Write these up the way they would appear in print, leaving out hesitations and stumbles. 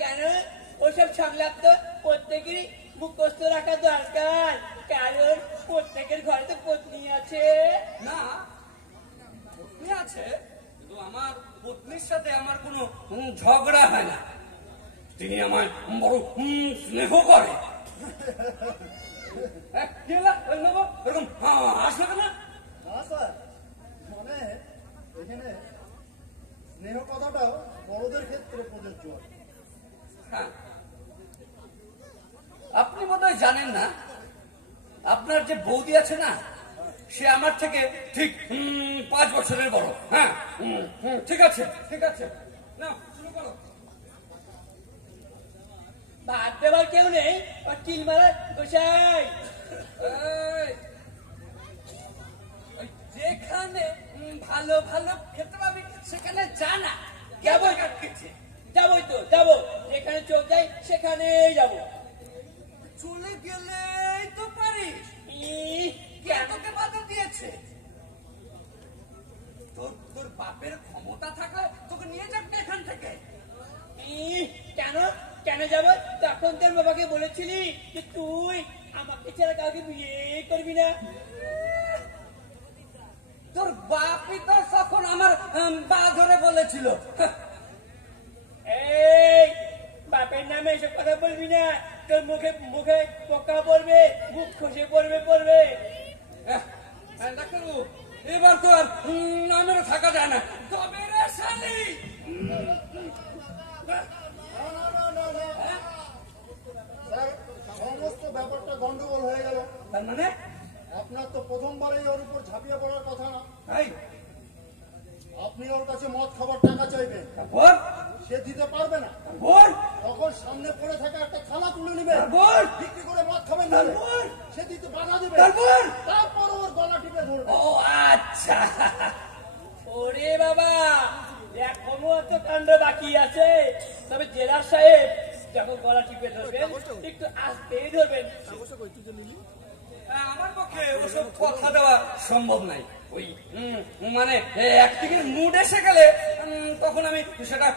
কেন ওসব সংলাপ তো প্রত্যেকেরই মুখস্থ রাখা দরকার, কারণ প্রত্যেকের ঘরে তো পত্নী আছে। না, পত্নী আছে, কিন্তু আমার পত্নীর সাথে আমার কোনো ঝগড়া হয় না। তিনি আমায় বড় স্নেহ করে। এরকম আসলে কেন? না স্যার, মানে এখানে স্নেহ কথাটাও বড়দের ক্ষেত্রে প্রযোজ্য। হ্যাঁ, আপনি বোধহয় জানেন না, আপনার যে বৌদি আছে না, সে আমার থেকে ঠিক 5 বছরের বড়। হ্যাঁ, ঠিক আছে, ঠিক আছে, না শুরু করো। ভাত দেবার কেউ নেই, কিল মারা গোসাই। যেখানে ভালো ভালো খেতে পাবি সেখানে জানা যাবো, যাবোই তো যাবো, যেখানে চোখ যায় সেখানেই যাবো। চলে গেলেই তো পারিস। কে তোকে বাধা দিয়েছে? তোর বাপের ক্ষমতা থাকলে তোকে নিয়ে যাক এখান থেকে। কেন কেন যাবো? তখন তোর বাবাকে বলেছিলি যে তুই আমাকে ছাড়া কাউকে বিয়ে করবি না। তোর বাপই তো তখন আমার পা ধরে বলেছিল। এই বাপের নামে এসব কথা বলবি না, তোর মুখে মুখে পোকা পড়বে, মুখ খসে পড়বে। ডাক্তারবাবু, এবার তো আর নামেরও থাকা যায় না। তবে রে শালি, স্যার, সমস্ত ব্যাপারটা গন্ডগোল হয়ে গেল। তার মানে আপনার তো প্রথমবারেই ওর উপর ঝাঁপিয়ে পড়ার কথা না। আপনি ওর কাছে মদ খাবার টাকা চাইবেন, সে দিতে পারবে না। তখন সামনে পড়ে থাকা একটা থালা তুলে নিবে, বিক্রি করে মদ খাবেন, সে দিতে বাধা দিবে, তারপর ওর গলা টিপে ধরবে। ও আচ্ছা, ওরে বাবা, এখনো এত কাণ্ড বাকি আছে। তবে জেলার সাহেব যখন গলা টিপে ধরবেন একটু আস্তেই ধরবেন। আমার পক্ষে ওসব কথা দেওয়া সম্ভব নাই। ওই মানে একদিকে মুড এসে গেলে তখন আমি সেটা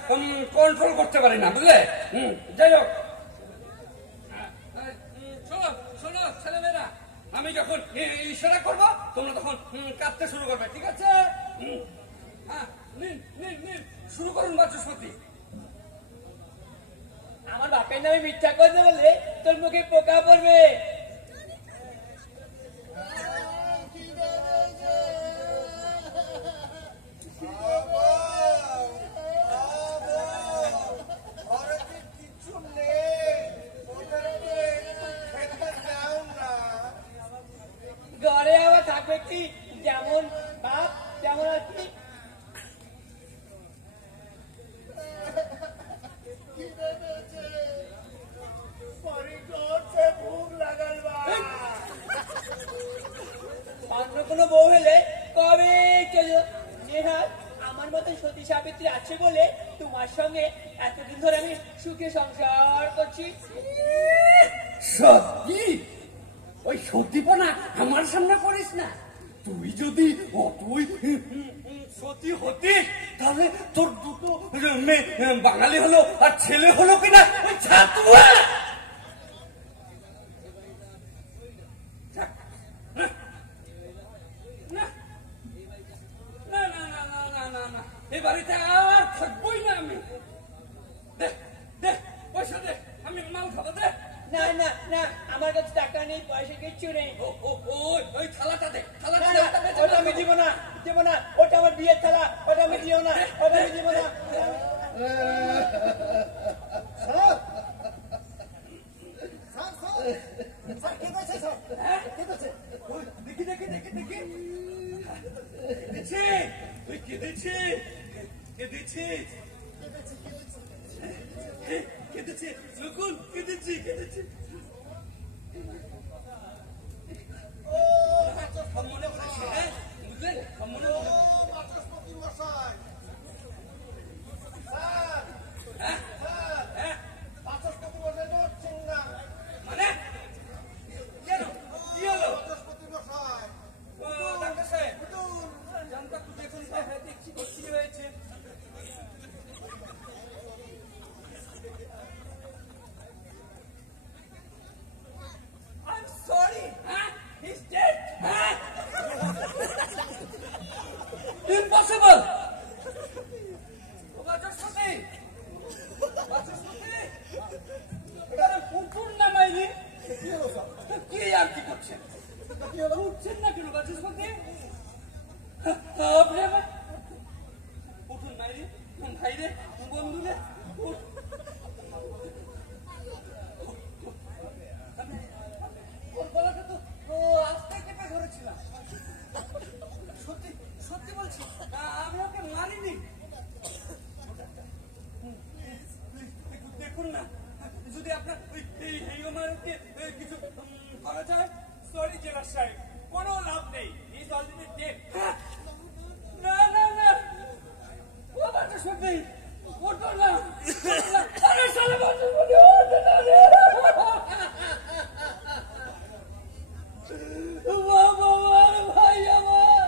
কন্ট্রোল করতে পারি না, বুঝলে? যাই হোক, শোনো শোনো ছেলেমেয়েরা, আমি যখন ইশারা করবো তোমরা তখন কাঁদতে শুরু করবে, ঠিক আছে? হ্যাঁ, নিন নিন নিন, শুরু করুন বাচস্পতি। আমার বাপের নামে মিথ্যা কথা বললে তোর মুখে পোকা পড়বে। ঘরে আবার থাকবে কি, যেমন বাপ তেমন আর কি। অন্য কোনো বউ হলে কবে চলো। নেহাত আমার মতন সতী সাবিত্রী আছে বলে তোমার সঙ্গে এতদিন ধরে আমি সুখে সংসার করছি। সত্যি? ওই সতীপনা আমার সামনে করিস না। তুই যদি অতই সতী হতি তাহলে তোর দুটো মেয়ে বাঙালি হলো আর ছেলে হলো কিনা ওই ছাতুয়া। এই বাড়িতে আর থাকবোই না আমি। দেখ দেখ পয়সা দে, আমি মাল খাবো। দে। না না না, আমার কাছে টাকা নেই, পয়সা কিচ্ছু নেই। ওই থালাটা দে, থালাটা না, ওটা আমি দিব না, ওটা আমার বিয়ের থালা, ওটা আমি দিও না, ওটা আমি দিব না। দেখি দেখি দেখি দেখি কেঁদেছে, তুই কেঁদেছে কেঁদেছে কেঁদেছে লকুন, কেঁদেছে কেঁদেছে। মনে পড়েছে, হ্যাঁ বুঝলেন, মনে বাচস্পতি মশাই, বাচস্পতি মশাই তো হচ্ছেন না। মানে কেন, কি হলো? বাচস্পতি মশাই, ডাক্তার সাহেব জানতা তো দেখুন, দেখছি কি হয়েছে। আপনি আমার উঠুন ভাইরে, ভাইরে, বন্ধুরে, ওর গলাটা তো আস্তে কেটে ধরেছিলাম। সত্যি সত্যি বলছি, আমি ওকে মারিনি। দেখুন না, যদি আপনার এই ওমারকে কিছু করা যায়। সরি জেলার সাহেব, কোনো লাভ নেই। Is already dead. না না না, ও বাচ্চা সত্যি ওঠো না। আরে শালা বাচ্চা সত্যি ওঠো না রে। বাবা ভাই আমার,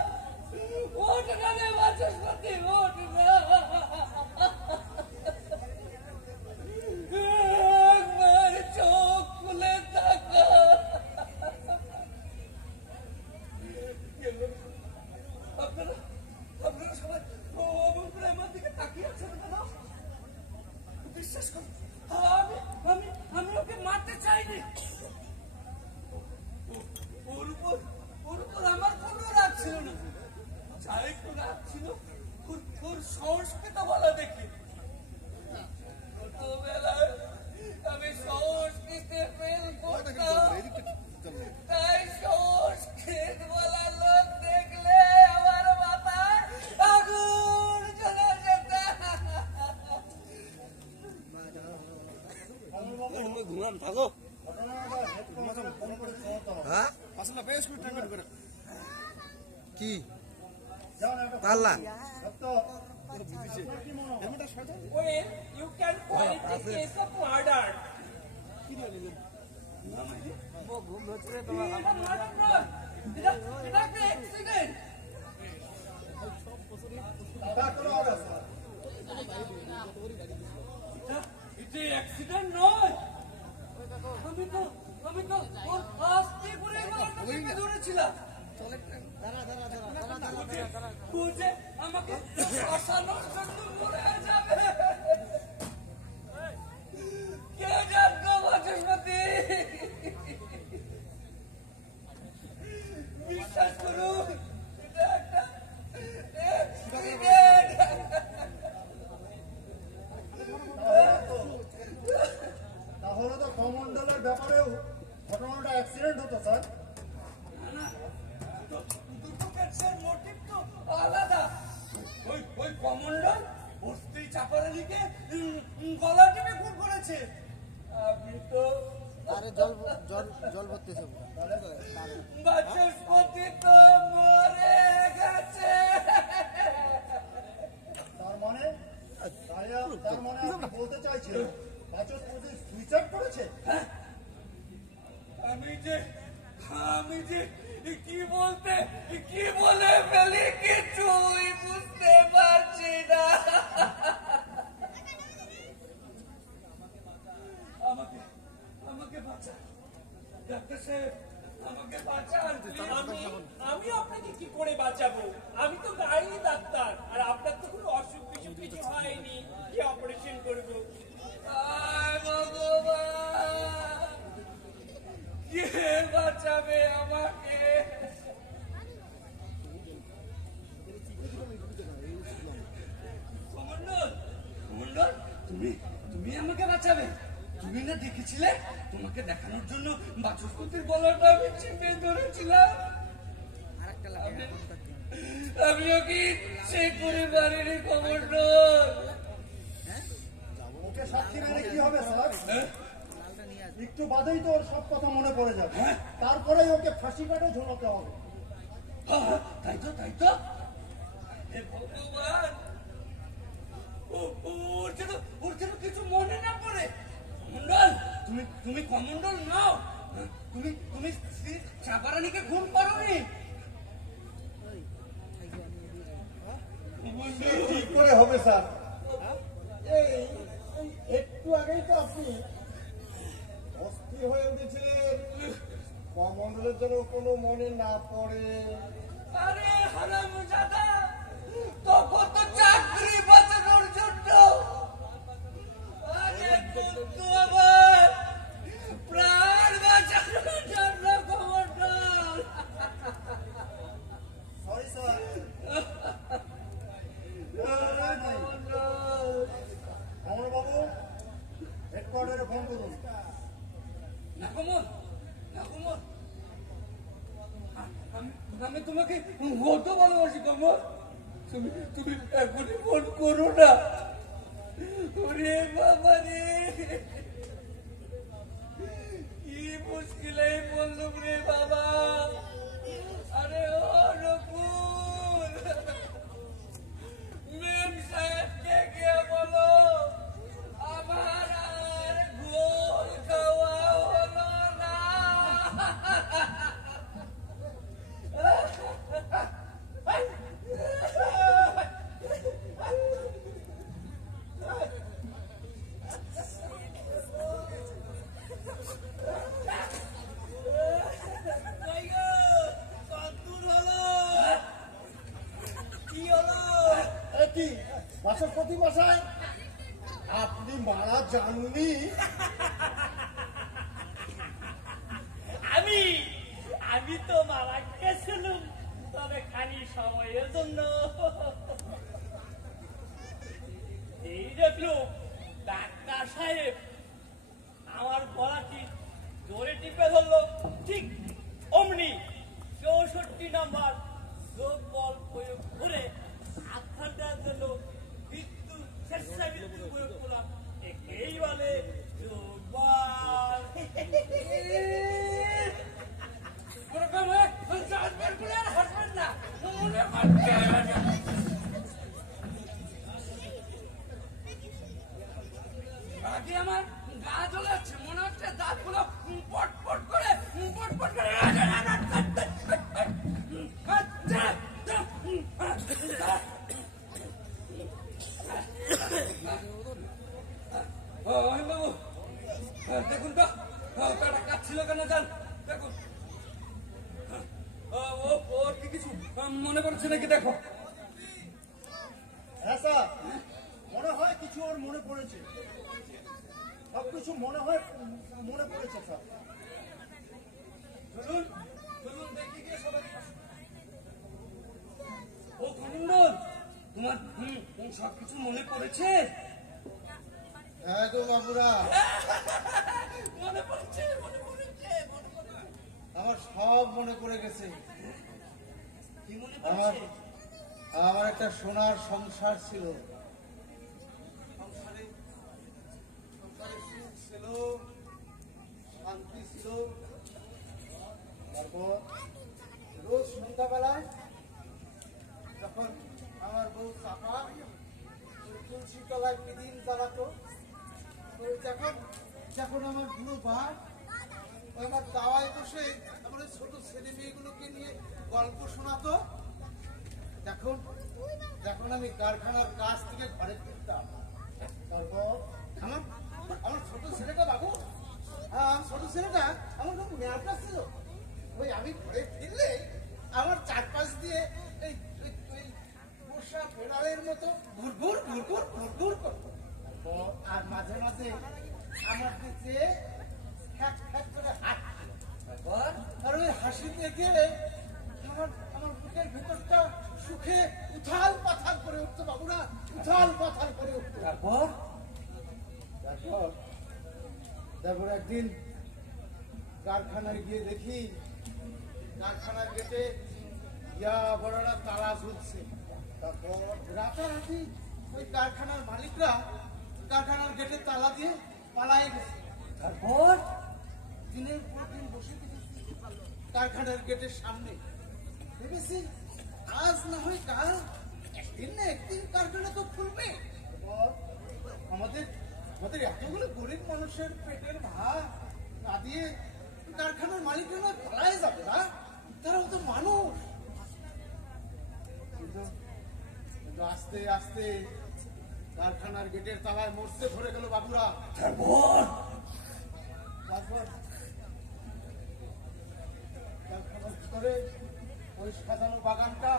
ওঠ না রে বাচ্চা সত্যি, ওঠ না। একবার চোখ খুলে তাকা। আপনারা আপনারা সবাই অমন করে আমার দিকে তাকিয়ে আছেন কেন? বিশ্বাস করুন, আমি আমি আমি ওকে মারতে চাইনি। ওর উপর আমার কোনো রাগ ছিল না। যা একটু রাগ ছিল ওর সংস্কৃত বলা দেখে। ছোটবেলায় আমি সংস্কৃতে ফেল করতাম, তাই সংস্কৃত বলা লোক দেখলে আমার মাথায় আগুন জ্বলে যেত। ঘুমাম থাকো হ্যাঁ আসলে বেশ করে টার্গেট করে কি পাল্লা Well, you can call it a case of murder. এটা মার্ডার নয়, এটা একটা অ্যাক্সিডেন্ট। এটা অ্যাক্সিডেন্ট নয়। আমি তো ওর আস্তে করে গলাটা টিপে ধরেছিলাম। বুঝে আমাকে শ্মশানোর জন্য মরে যাবে। কে জানতো বাচস্পতি? বিশ্বাস করুন, এটা একটা accident। তাহলে তো কমন্ডলের ব্যাপারেও ঘটনাটা অ্যাক্সিডেন্ট হতো স্যার। দুটো কেসের মোটিভ তো আলাদা। ওই কমন্ডল ওর স্ত্রী চাপারানিকে গলা টিপে খুন করেছে। আপনি তো আরে জল জল জল ভরতেছে বাচস্পতি তো মরে গেছে। তার মানে আপনি বলতে চাইছেন বাচস্পতি সুইসাইড করেছে? আমি যে কি বলে ফেলি কিছুই বুঝতে পারছি না। আমাকে বাঁচান ডাক্তার সাহেব, আমাকে বাঁচান। আমি আপনাকে কি করে বাঁচাবো? আমি তো গাড়ি ডাক্তার, আর আপনার তো কোনো অসুখ বিসুখ কিছু হয়নি। কি অপারেশন করবো? আয় ভগবান, কে বাঁচাবে আমাকে? কমন্ডল, তুমি আমাকে বাঁচাবে? তুমি না দেখেছিলে? তোমাকে দেখানোর জন্য বাচস্পতির গলাটা আমি চেপে ধরেছিলাম। আমিও কি ইচ্ছে করে পারিনি কমন্ডল। ওকে সাক্ষী মেনে কি হবে স্যার? হ্যাঁ? একটু বাদেই তো ওর সব কথা মনে পড়ে যাবে। তারপরেই ওকে ফাঁসি কাটে ঝোলাতে হবে। হ্যাঁ, তাই তো হে ভগবান, ওর যেন কিছু মনে না পড়ে। কমন্ডল, তুমি কমন্ডল নাও। তুমি চাপারানিকে খুন করোনি। ঠিক করে হবে স্যার। এই একটু আগেই তো আপনি অস্থির হয়ে উঠেছিলেন কমন্ডলের যেন কোনো মনে না পড়ে। আরে হারামজাদা, তখন তো চাকরি বাঁচানোর জন্য। আরে বন্ধু আমার, প্রাণ বাঁচানোর জন্য কমন্ডল। সরি স্যার, করুন। না কমল, না কমল, আমি তোমাকে কত ভালোবাসি কমল। তুমি তুমি এখনই ফোন করো না। ওরে বাবা রে, কি মুশকিলে বললুম রে বাবা। আরে ও রকুল, মেম সাহেবকে গিয়ে বলো আমার আর গোল খাওয়া হলো না। এ কি বাচস্পতি মশাই, আপনি মারা যাননি? আমি তো মারা গেছিলাম, তবে খানি সময়ের জন্য। এই দেখলো ডাক্তার সাহেব আমার গলাটি জোরে টিপে ধরলো, ঠিক অমনি 64 নম্বর যোগ বল প্রয়োগ করে আখ্যানটার জন্য মৃত্যু স্বেচ্ছামৃত্যু প্রয়োগ করলাম। একেই বলে যোগ বল। ওরকম হয়ে হাসবেন বলে আর হাসবেন না, মনে আগে আমার গা জ্বলে যাচ্ছে, মনে হচ্ছে দাঁতগুলো পটপট করে পটপট করে বাবু দেখুন তো কাটা কাটছিল কেন যান দেখুন। ওর কি কিছু মনে পড়ছে নাকি দেখো। হ্যাঁ স্যার, মনে হয় কিছু ওর মনে পড়েছে, সবকিছু মনে পড়েছে স্যার। চলুন চলুন দেখি গিয়ে সবাই। ও খনন্দন, তোমার সবকিছু মনে পড়েছে? হ্যাঁ গো বাবুরা, মনে পড়ছে মনে পড়েছে মনে পড়েছে। আমার সব মনে পড়ে গেছে। কি মনে আমার পড়ছে? আমার একটা সোনার সংসার ছিল, সংসারে সুখ ছিল, শান্তি ছিল। তারপর রোজ সন্ধ্যাবেলায় যখন আমার বউ চাপা তুলসী তলায় প্রতিদিন জ্বালাতো, যখন যখন আমার বুড়ো ভাই আমার দাওয়ায় বসে আমার ওই ছোট ছেলে মেয়েগুলোকে নিয়ে গল্প শোনাতো, যখন যখন আমি কারখানার কাজ থেকে ঘরে ফিরতাম, তারপর আমার আমার ছোট ছেলেটা বাবু, ছোট ছেলেটা আমার খুব মেয়াটা ছিল। ওই আমি ঘরে ফিরলে আমার চারপাশ দিয়ে এই পোষা বেড়ালের মতো ঘুরঘুর ঘুরঘুর ঘুরঘুর করতো। আর মাঝে মাঝে আমার দিকে খ্যাক খ্যাক করে হাঁটতো। আর ওই হাসি দেখে আমার আমার বুকের ভিতরটা সুখে উথাল পাথাল করে উঠতো বাবুরা, উথাল পাথাল করে উঠতো। তারপর তারপর তারপর একদিন কারখানায় গিয়ে দেখি কারখানার গেটে ইয়া বড়রা তালা ঝুলছে। তারপর রাতারাতি ওই কারখানার মালিকরা কারখানার গেটে তালা দিয়ে পালায়ে গেছে। তারপর দিনের পর দিন বসে থেকেছি কারখানার গেটের সামনে, ভেবেছি আজ না হয় কাল একদিন না একদিন কারখানা তো খুলবে। তারপর আমাদের আমাদের এতগুলো গরিব মানুষের পেটের ভাত না দিয়ে কারখানার মালিকরা পালায় যাবে না, তারাও তো মানুষ। কিন্তু আস্তে আস্তে কারখানার গেটের তালায় মরতে ধরে গেল বাবুরা। তারপর তারপর কারখানার ভিতরে ওই সাজানো বাগানটা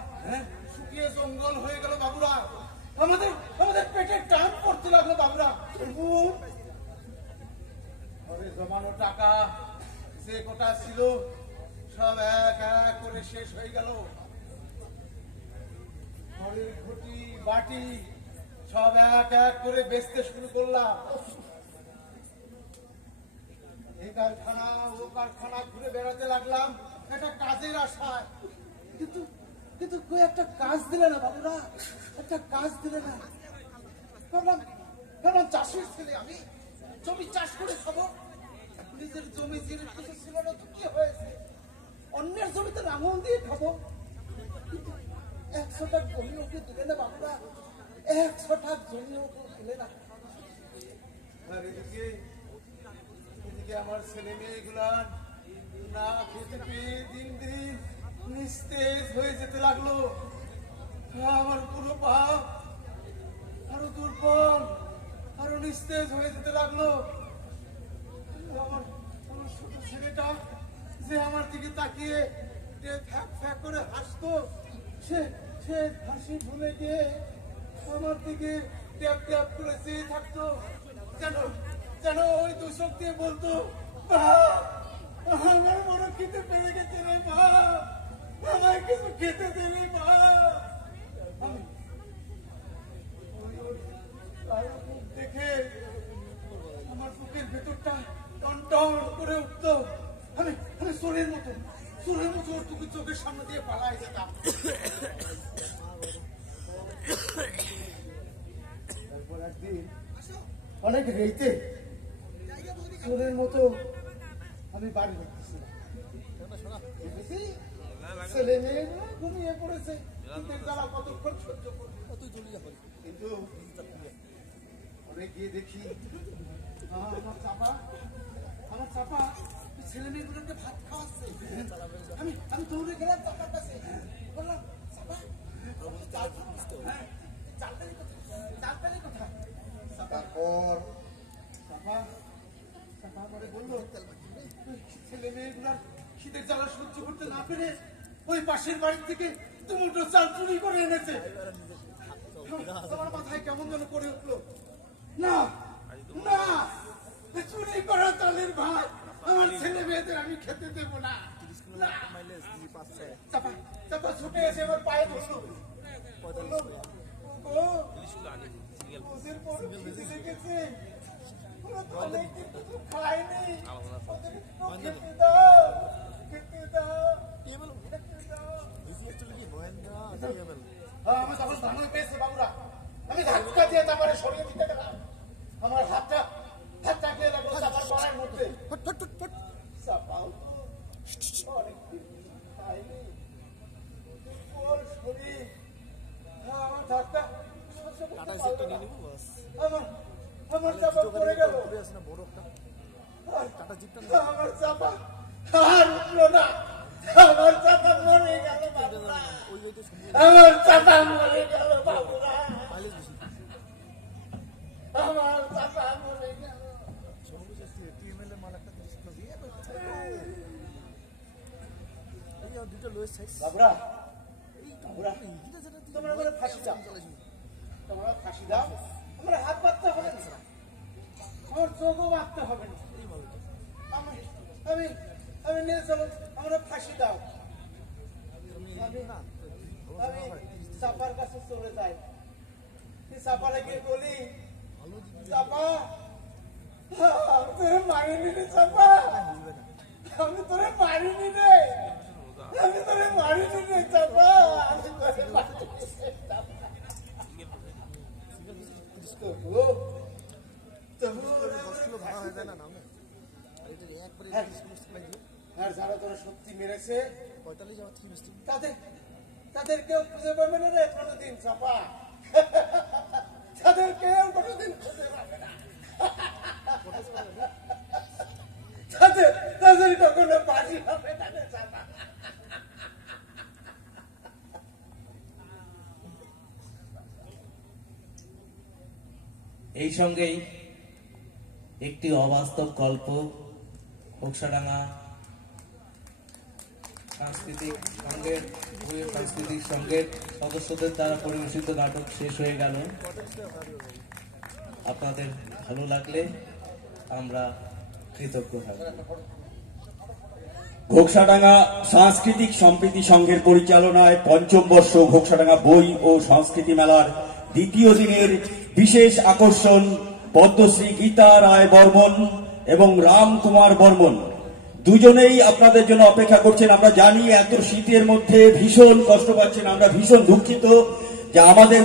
শুকিয়ে জঙ্গল হয়ে গেল বাবুরা। আমাদের আমাদের পেটে টান পড়তে লাগলো বাবুরা। ঘরে জমানো টাকা যে কোটা ছিল সব এক এক করে শেষ হয়ে গেল। ঘরের ঘটি বাটি সব এক এক করে বেচতে শুরু করলাম। কারখানা ঘুরে বেড়াতে লাগলাম একটা কাজের আশায়, কিন্তু কিন্তু কই একটা কাজ দিলে না বাবুরা, একটা কাজ দিলে না। ভাবলাম ভাবলাম চাষের ছেলে আমি, জমি চাষ করে খাবো, নিজের জমি জিনিস কিছু ছিল না তো কি হয়েছে, অন্যের জমিতে লাঙল দিয়ে খাবো। 100 টাকা জমি ওকে দিলে না বাবুরা, 100 টাকা জমি ওকে দিলে না। আর এদিকে আমার ছেলে মেয়েগুলার না খেতে পেয়ে দিন দিন নিস্তেজ হয়ে যেতে লাগলো। আমার পুরো পাপ আরো দুর্বল, আরো নিস্তেজ হয়ে যেতে লাগলো। আমার ছোট ছেলেটা যে আমার দিকে তাকিয়ে ফ্যাক ফ্যাক করে হাসতো, সে হাসি ভুলে গিয়ে আমার দিকে ট্যাপ ট্যাপ করে চেয়ে থাকতো, যেন ওই দূষক দিয়ে বলতো, আমার বড় খেতে পেরে গেছে রে মা, আমায় কিছু খেতে দিলে মা। দেখে আমার বুকের ভেতরটা টন টন করে উঠতো। আমি চোরের মতো ওর চোখের সামনে দিয়ে পালাই যেতাম। তারপর একদিন অনেক রেইতে চোরের মতো আমি বাড়ি করতেছিলাম, ছেলে মেয়েগুলো ঘুমিয়ে পড়েছে, জ্বালা কতক্ষণ সহ্য করবে। কিন্তু গিয়ে দেখি আমার চাপা ছেলে মেয়েগুলোকে ভাত খাওয়াচ্ছে। আমি দৌড়ে গেলাম চাপার কাছে, বললাম চাপা চালপালি কোথায়? তারপর চাপা করে বললো, ছেলে মেয়েগুলার শীতের জ্বালা সহ্য করতে না পেরে ওই পাশের বাড়ি থেকে দুমুঠো চাল চুরি করে এনেছে। আমার মাথায় কেমন যেন করে উঠলো, না না, চুরি করা চালের ভাত আমার ছেলে মেয়েদের আমি খেতে দেবো না। চাপা ছুটে এসে আমার পায়ে ধরলো, ওদের বড় খিদে লেগেছে, খায়নি, খেতে দাও, খেতে দাও। আমার তখন ধান পেয়েছে বাবুরা, আমি ধাক্কা দিয়ে তারপরে সরিয়ে দিতে গেলাম, আমার হাতটা খেয়ে লাগলো চাপার গলার মধ্যে। চাপাও তো অনেকদিন খাইনি, শরীর, আমার ধাক্কা আমার চাপা পড়ে গেল, আমার চাপা আর উঠলো না, আমার চাপা মরে গেল বাবুরা, আমার চাপা মরে গেল বাবুরা, আমার চাপা মরে গেল। বাবুরা তোমরা আমার ফাঁসি দাও, তোমরা ফাঁসি দাও, আমার হাত বাঁধতে হবে না, আমার চোখও বাঁধতে হবে না, আমি নিয়ে চলো, আমরা ফাঁসি দাও। আমি চাপার কাছে চলে যাই, চাপারে গিয়ে বলি, চাপা তোরে মারিনি রে, চাপা আমি তোরে মারিনি রে, আমি তোরে মারিনি রে চাপা, আমি তোরে মারিনি রে চাপা। আর যারা তোরা সত্যি মেরেছে তাদের কেউ খুঁজে পাবে না রে কোনোদিন চাপা, তাদের কেউ কোনোদিন খুঁজে পাবে না, তাদের কখনো বাজি হবে না রে চাপা। এই সঙ্গেই একটি অবাস্তব গল্প ঘোকসাডাঙ্গা সাংস্কৃতিক সংঘের সদস্যদের দ্বারা পরিবেশিত নাটক শেষ হয়ে গেল। আপনাদের ভালো লাগলে আমরা কৃতজ্ঞ থাকব। ঘোকসাডাঙ্গা সাংস্কৃতিক সম্প্রীতি সংঘের পরিচালনায় পঞ্চম বর্ষ ঘোকসাডাঙ্গা বই ও সংস্কৃতি মেলার দ্বিতীয় দিনের বিশেষ আকর্ষণ পদ্মশ্রী গীতা রায় বর্মন এবং রাম কুমার বর্মন দুজনেই আপনাদের জন্য অপেক্ষা করছেন। আমরা জানি এত শীতের মধ্যে ভীষণ কষ্ট পাচ্ছেন, আমরা ভীষণ দুঃখিত যে আমাদের